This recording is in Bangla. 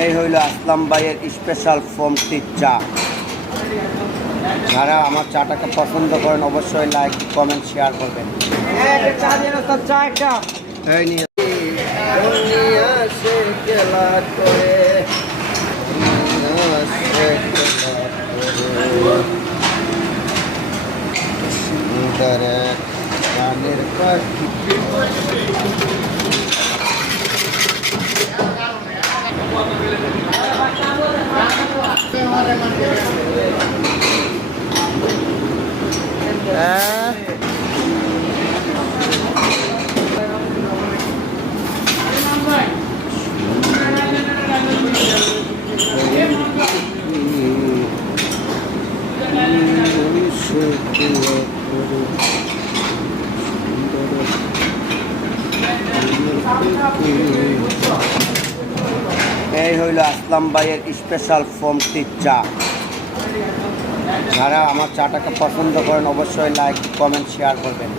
এই হইল আসলাম ভাইয়ের স্পেশাল ফোমটি চা। যারা আমার চাটাকে পছন্দ করেন অবশ্যই লাইক কমেন্ট শেয়ার করবেন। গানের পাখি এই হইল আসলাম ভাইয়ের স্পেশাল ফোমটি চা। যারা আমার চাটাকে পছন্দ করেন অবশ্যই লাইক কমেন্ট শেয়ার করবেন।